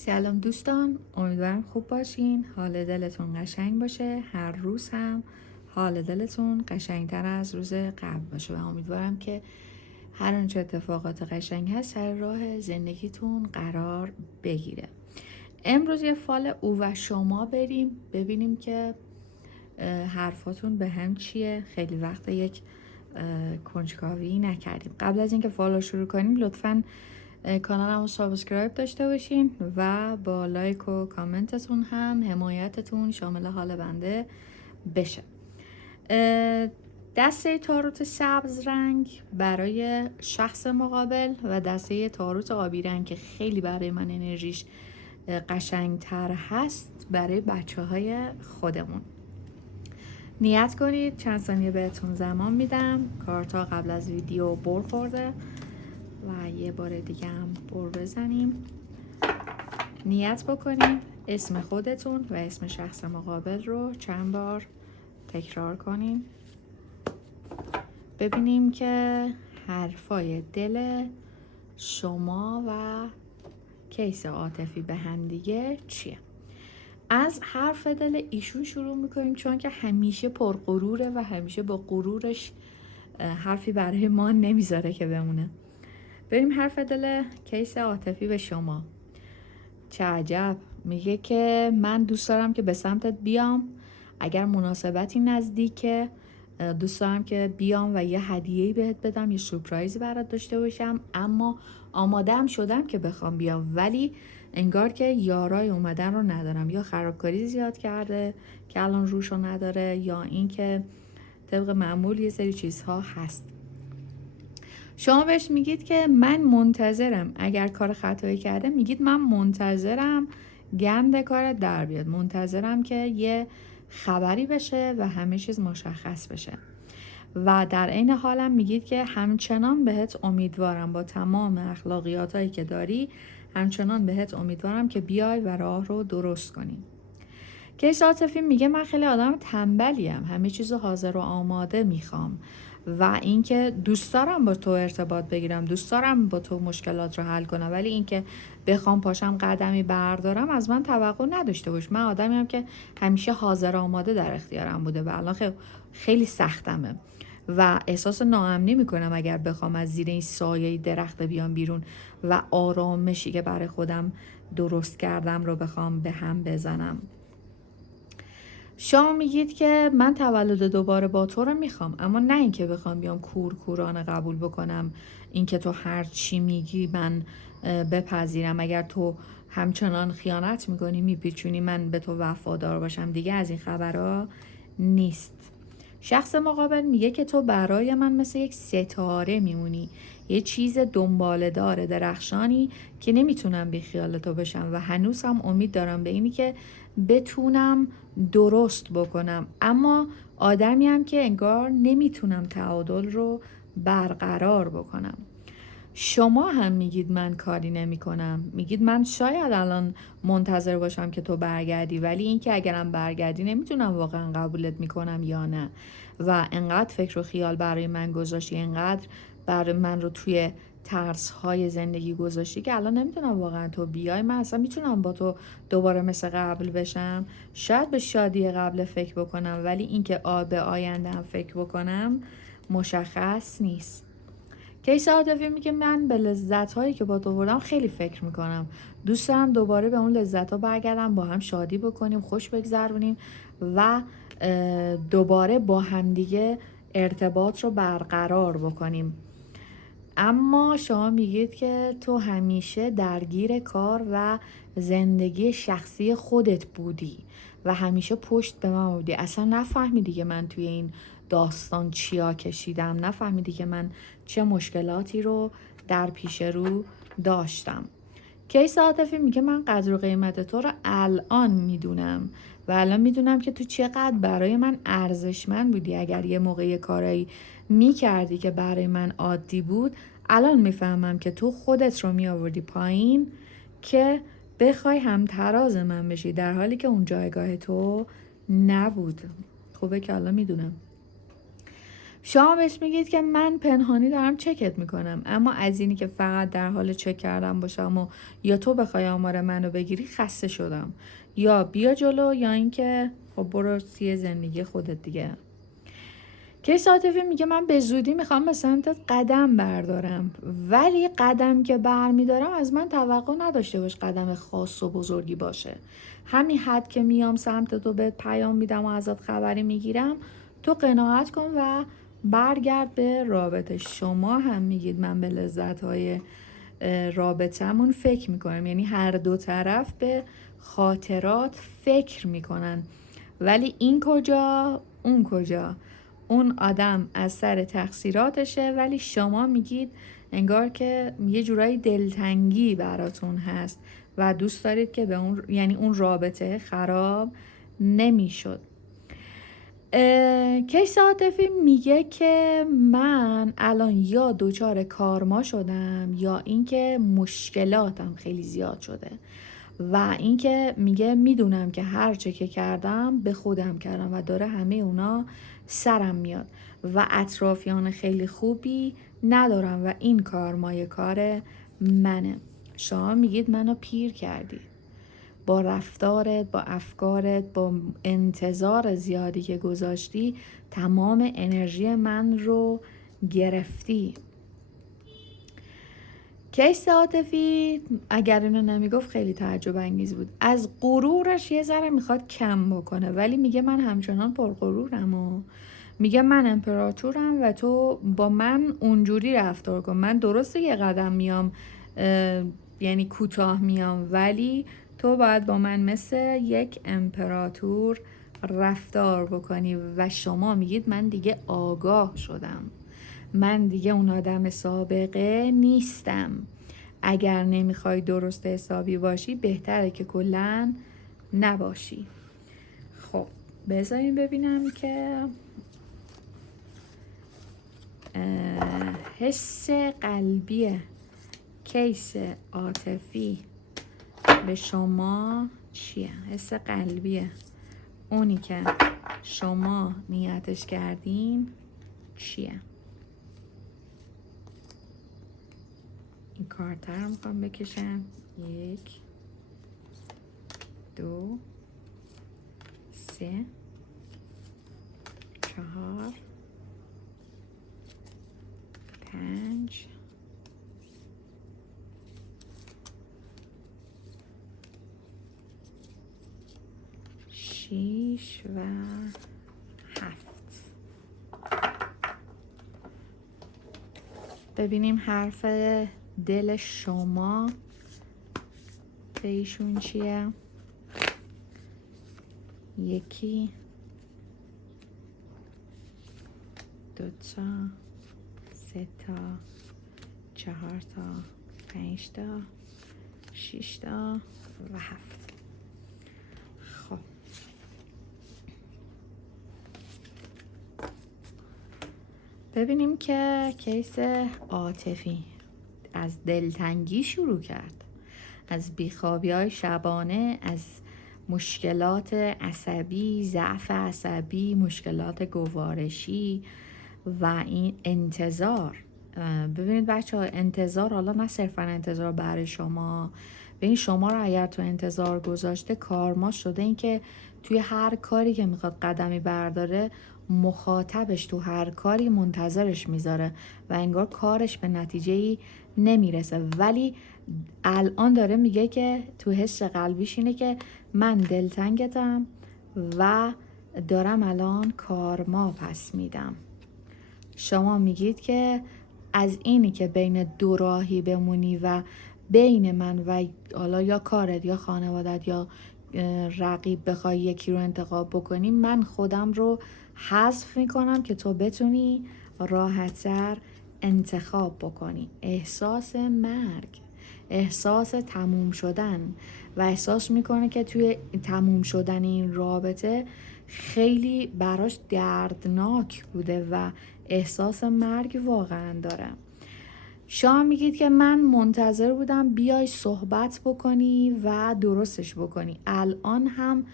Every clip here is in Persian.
سلام دوستان، امیدوارم خوب باشین. حال دلتون قشنگ باشه. هر روز هم حال دلتون قشنگتر از روز قبل باشه و امیدوارم که هر آنچه اتفاقات قشنگ هست سر راه زندگیتون قرار بگیره. امروز یه فال او و شما بریم ببینیم که حرفاتون به هم چیه. خیلی وقت یک کنجکاوی نکردیم. قبل از اینکه فالو شروع کنیم لطفاً کانالمو سابسکرایب داشته باشین و با لایک و کامنتتون هم حمایتتون شامل حال بنده بشه. دسته تاروت سبز رنگ برای شخص مقابل و دسته تاروت آبی رنگ که خیلی برای من انرژیش قشنگتر هست برای بچه های خودمون. نیت کنید، چند ثانیه بهتون زمان میدم. کارتا قبل از ویدیو بر خورده و یه بار دیگه هم بر بزنیم. نیت بکنید اسم خودتون و اسم شخص مقابل رو چند بار تکرار کنیم. ببینیم که حرفای دل شما و کیس عاطفی به هم دیگه چیه. از حرف دل ایشون شروع میکنیم چون که همیشه پرغروره و همیشه با غرورش حرفی برای ما نمیذاره که بمونه. بریم حرف دل کیس عاطفی به شما. چه عجب، میگه که من دوست دارم که به سمتت بیام، اگر مناسبتی نزدیکه دوست دارم که بیام و یه هدیه‌ای بهت بدم، یه سورپرایزی برات داشته باشم، اما آماده هم شدم که بخوام بیام ولی انگار که یارای اومدن رو ندارم، یا خرابکاری زیاد کرده که الان روشو نداره، یا اینکه طبق معمول یه سری چیزها هست. شما بهش میگید که من منتظرم، اگر کار خطایی کرده میگید من منتظرم گند کار در بیاد، منتظرم که یه خبری بشه و همه چیز مشخص بشه و در عین حالم میگید که همچنان بهت امیدوارم، با تمام اخلاقیاتایی که داری همچنان بهت امیدوارم که بیای و راه رو درست کنی. کیس عاطفی میگه من خیلی آدم تنبلیم، همه چیزو حاضر و آماده میخوام و اینکه دوست دارم با تو ارتباط بگیرم، دوست دارم با تو مشکلات رو حل کنم، ولی اینکه بخوام پاشم قدمی بردارم از من توقع نداشته باش. من آدمیم که همیشه حاضر و آماده در اختیارم بوده و الان خیلی سختمه و احساس ناامنی میکنم اگر بخوام از زیر این سایه درخت بیام بیرون و آرامشی که برای خودم درست کردم رو بخوام به هم بزنم. شما میگید که من تولد دوباره با تو رو میخوام، اما نه اینکه بخوام بیام کورکورانه قبول بکنم اینکه تو هر چی میگی من بپذیرم. اگر تو همچنان خیانت میکنی میپیچونی من به تو وفادار باشم، دیگه از این خبرها نیست. شخص مقابل میگه که تو برای من مثل یک ستاره میمونی، یه چیز دنباله داره درخشانی که نمیتونم بی خیال تو بشم و هنوز هم امید دارم به اینی که بتونم درست بکنم، اما آدمیم که انگار نمیتونم تعادل رو برقرار بکنم. شما هم میگید من کاری نمی کنم، میگید من شاید الان منتظر باشم که تو برگردی، ولی اینکه اگرم برگردی نمیتونم واقعا قبولت میکنم یا نه، و انقدر فکر و خیال برای من گذاشتی، انقدر برای من رو توی ترس های زندگی گذاشتی که الان نمیتونم واقعا تو بیای. من اصلا میتونم با تو دوباره مثل قبل بشم، شاید به شادی قبل فکر بکنم ولی اینکه به آینده هم فکر بکنم مشخص نیست. کیس عاطفی میگه من به لذت هایی که با تو بردم خیلی فکر میکنم، دوست دارم دوباره به اون لذت ها برگردم، با هم شادی بکنیم، خوش بگذرونیم و دوباره با همدیگه ارتباط رو برقرار بکنیم. اما شما میگید که تو همیشه درگیر کار و زندگی شخصی خودت بودی و همیشه پشت به من بودی، اصلا نفهمیدی که من توی این داستان چیا کشیدم، نفهمیدی که من چه مشکلاتی رو در پیش رو داشتم. کیس عاطفی میگه من قدر و قیمت تو رو الان میدونم و الان میدونم که تو چقدر برای من ارزشمند بودی. اگر یه موقع کارایی میکردی که برای من عادی بود، الان میفهمم که تو خودت رو میآوردی پایین که بخوای همتراز من بشی، در حالی که اون جایگاه تو نبود. خوبه که الان میدونم. شما بهش میگید که من پنهانی دارم چکت میکنم، اما از اینی که فقط در حال چک کردم باشم و یا تو بخوای آمار منو بگیری خسته شدم، یا بیا جلو یا اینکه خب برو سی زندگی خودت دیگه. کیس عاطفی میگه من به زودی میخوام به سمتت قدم بردارم، ولی قدم که برمیدارم از من توقع نداشته باش قدم خاص و بزرگی باشه. همین حد که میام سمت تو بهت پیام میدم و ازت خبری میگیرم، تو قناعت کن و برگرد به رابطه. شما هم میگید من به لذت‌های رابطمون فکر میکنم، یعنی هر دو طرف به خاطرات فکر میکنن، ولی این کجا اون کجا، اون آدم از سر تقصیراتشه، ولی شما میگید انگار که یه جورایی دلتنگی براتون هست و دوست دارید که به اون، یعنی اون رابطه خراب نمیشد. کیس عاطفی میگه که من الان یا دوچار کارما شدم یا اینکه مشکلاتم خیلی زیاد شده و اینکه میگه میدونم که هر چه که کردم به خودم کردم و داره همه اونا سرم میاد و اطرافیان خیلی خوبی ندارم و این کارمای کار منه. شما میگید منو پیر کردی با رفتارت، با افکارت، با انتظار زیادی که گذاشتی، تمام انرژی من رو گرفتی. کیس عاطفی اگر اینو نمیگفت خیلی تعجب انگیز بود. از غرورش یه ذره میخواد کم بکنه، ولی میگه من همچنان پرغرورم و میگه من امپراتورم و تو با من اونجوری رفتار کن. من درسته یه قدم میام، یعنی کوتاه میام، ولی تو باید با من مثل یک امپراتور رفتار بکنی. و شما میگید من دیگه آگاه شدم، من دیگه اون آدم سابقه نیستم. اگر نمیخوای درست حسابی باشی بهتره که کلن نباشی. خب بذاریم ببینم که حس قلبی کیس عاطفی به شما چیه؟ حس قلبی اونی که شما نیتش کردین چیه؟ این کارتر رو میخوام بکشم. 1 2 3 4 5 6 و 7. ببینیم حرف دل شما به ایشون چیه. 1 2 تا 3 تا 4 تا 5 تا 6 تا و 7. خب ببینیم که کیس عاطفی از دلتنگی شروع کرد، از بیخوابی‌های شبانه، از مشکلات عصبی، ضعف عصبی، مشکلات گوارشی و این انتظار. ببینید بچه ها، انتظار حالا نه صرفا انتظار برای شما، ببین شما رو اگر تو انتظار گذاشته کارما شده این که توی هر کاری که میخواد قدمی برداره مخاطبش تو هر کاری منتظرش میذاره و انگار کارش به نتیجه‌ای نمیرسه، ولی الان داره میگه که تو حس قلبیش اینه که من دلتنگتم و دارم الان کارما پس میدم. شما میگید که از اینی که بین دو راهی بمونی و بین من و حالا یا کارت یا خانوادت یا رقیب بخوای یکی رو انتخاب بکنی، من خودم رو حذف میکنم که تو بتونی راحت‌تر انتخاب بکنی. احساس مرگ، احساس تموم شدن و احساس میکنه که توی تموم شدن این رابطه خیلی براش دردناک بوده و احساس مرگ واقعا داره. شما میگید که من منتظر بودم بیای صحبت بکنی و درستش بکنی. الان هم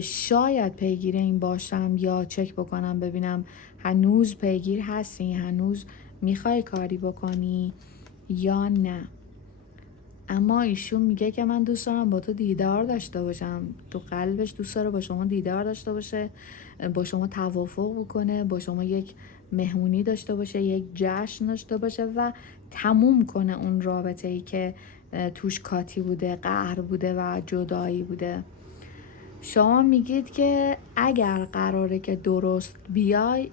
شاید پیگیر این باشم یا چک بکنم ببینم هنوز پیگیر هستی؟ هنوز میخوای کاری بکنی یا نه؟ اما ایشون میگه که من دوست دارم با تو دیدار داشته باشم. تو قلبش دوست داره با شما دیدار داشته باشه، با شما توافق بکنه، با شما یک مهمونی داشته باشه، یک جشن داشته باشه و تموم کنه اون رابطه ای که توش کاتی بوده، قهر بوده و جدایی بوده. شما میگید که اگر قراره که درست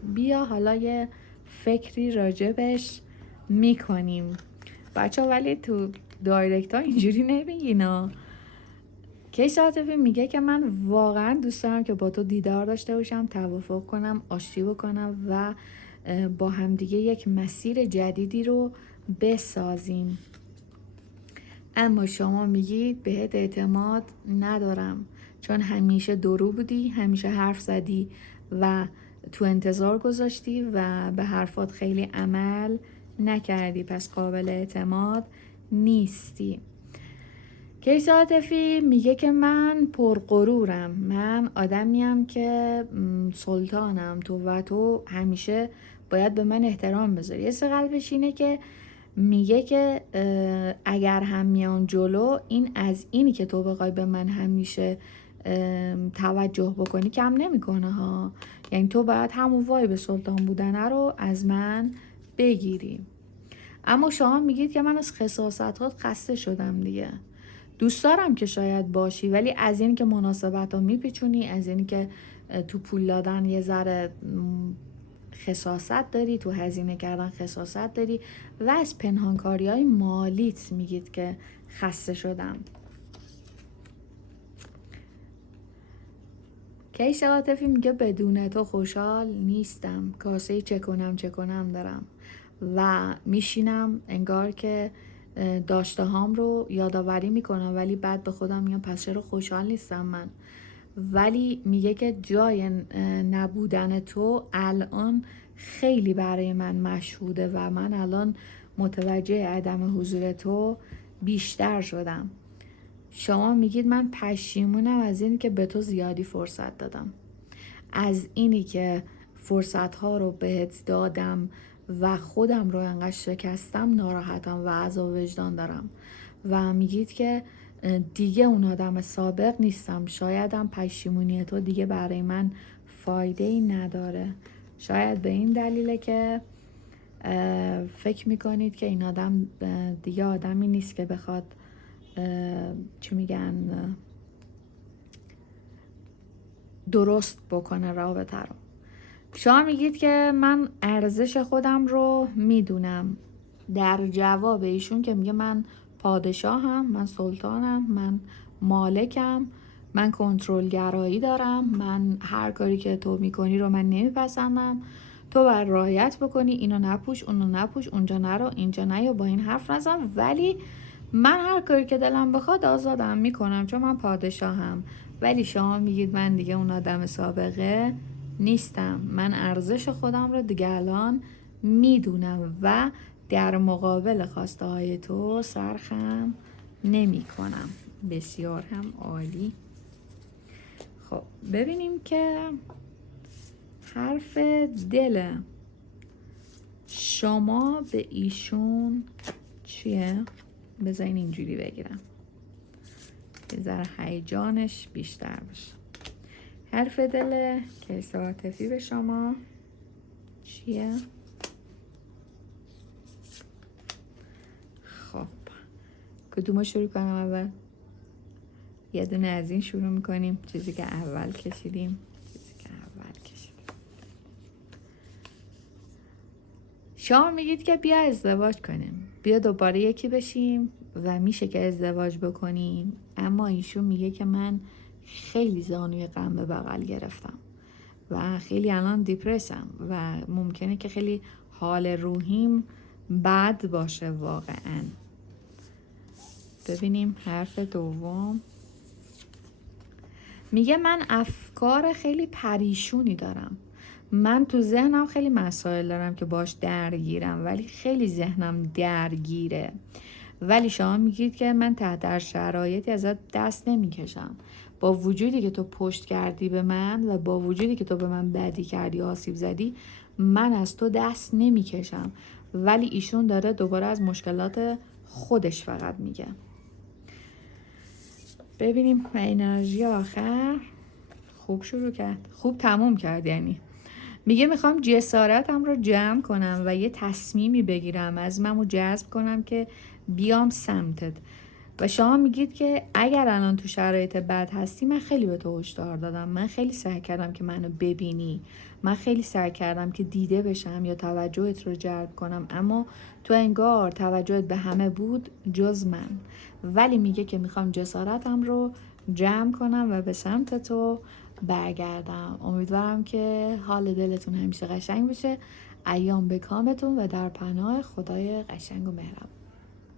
بیا حالا یه فکری راجبش میکنیم. بچه ولی تو دایرکت ها اینجوری نمیگینا. کیس عاطفی میگه که من واقعا دوست دارم که با تو دیدار داشته باشم، توافق کنم، آشتی بکنم و با همدیگه یک مسیر جدیدی رو بسازیم. اما شما میگید بهت اعتماد ندارم، چون همیشه درو بودی، همیشه حرف زدی و تو انتظار گذاشتی و به حرفات خیلی عمل نکردی، پس قابل اعتماد نیستی. کیس عاطفی میگه که من پرغرورم، من آدمیم که سلطانم، تو همیشه باید به من احترام بذاری. یه قلبش اینه که میگه که اگر هم میان جلو، این از اینی که تو بخوای به من همیشه توجه بکنی کم نمیکنه ها. یعنی تو باید همون وایب سلطان بودن رو از من بگیری. اما شما میگید که من از خساستات خسته شدم دیگه. دوست دارم که شاید باشی، ولی از این که مناسبت ها میپیچونی، از این که تو پول دادن یه ذره خساست داری، تو هزینه کردن خساست داری و از پنهانکاری های مالیت میگید که خسته شدم. کیس عاطفی میگه بدون تو خوشحال نیستم، کاسه چه کنم دارم و میشینم انگار که داشته هام رو یادآوری میکنم، ولی بعد به خودم میگم پس چرا خوشحال نیستم من. ولی میگه که جای نبودن تو الان خیلی برای من مشهوده و من الان متوجه عدم حضور تو بیشتر شدم. شما میگید من پشیمونم از اینی که به تو زیادی فرصت دادم، از اینی که فرصت ها رو بهت دادم و خودم رو انقدر شکستم، ناراحتم و عذاب وجدان دارم و میگید که دیگه اون آدم سابق نیستم. شایدم پشیمونی تو دیگه برای من فایده ای نداره. شاید به این دلیله که فکر میکنید که این آدم دیگه آدمی نیست که بخواد چی میگن درست بکنه رابطه رو. شما میگید که من ارزش خودم رو میدونم، در جواب ایشون که میگه من پادشاهم، من سلطانم، من مالکم، من کنترلگرایی دارم، من هر کاری که تو میکنی رو من نمیپسندم، تو باید رعایت بکنی، اینو نپوش، اونو نپوش، اونجا نرو، اینجا نیا، با این حرف نزن، ولی من هر کاری که دلم بخواد آزادم میکنم چون من پادشاهم. ولی شما میگید من دیگه اون آدم سابقه نیستم، من ارزش خودم رو دیگه الان میدونم و در مقابل خواسته های تو سرخم نمی کنم. بسیار هم عالی. خب ببینیم که حرف دل شما به ایشون چیه؟ بذارین اینجوری بگیرم یه ذره هیجانش بیشتر بشه. حرف دل کیس عاطفی به شما چیه؟ خب کدومو شروع کنم اول؟ یه دونه از این شروع میکنیم، چیزی که اول کشیدیم. شما میگید که بیا ازدواج کنیم، بیا دوباره یکی بشیم و میشه که ازدواج بکنیم. اما ایشون میگه که من خیلی زانوی غم به بغل گرفتم و خیلی الان دیپرسم و ممکنه که خیلی حال روحیم بد باشه واقعا. ببینیم حرف دوم. میگه من افکار خیلی پریشونی دارم، من تو ذهنم خیلی مسائل دارم که باش درگیرم، ولی خیلی ذهنم درگیره. ولی شما میگید که من تحت شرایطی ازت دست نمیکشم، با وجودی که تو پشت کردی به من و با وجودی که تو به من بدی کردی، آسیب زدی، من از تو دست نمیکشم، ولی ایشون داره دوباره از مشکلات خودش فقط میگه. ببینیم انرژی آخر. خوب شروع کرد، خوب تموم کرد. یعنی میگه میخوام جسارتم رو جمع کنم و یه تصمیمی بگیرم، از منو جذب کنم که بیام سمتت. و شما میگید که اگر الان تو شرایط بد هستی، من خیلی به تو هشدار دادم، من خیلی سعی کردم که منو ببینی، من خیلی سعی کردم که دیده بشم یا توجهت رو جلب کنم، اما تو انگار توجهت به همه بود جز من. ولی میگه که میخوام جسارتم رو جمع کنم و به سمت تو برگردم. امیدوارم که حال دلتون همیشه قشنگ بشه. ایام به کامتون و در پناه خدای قشنگ و مهربان.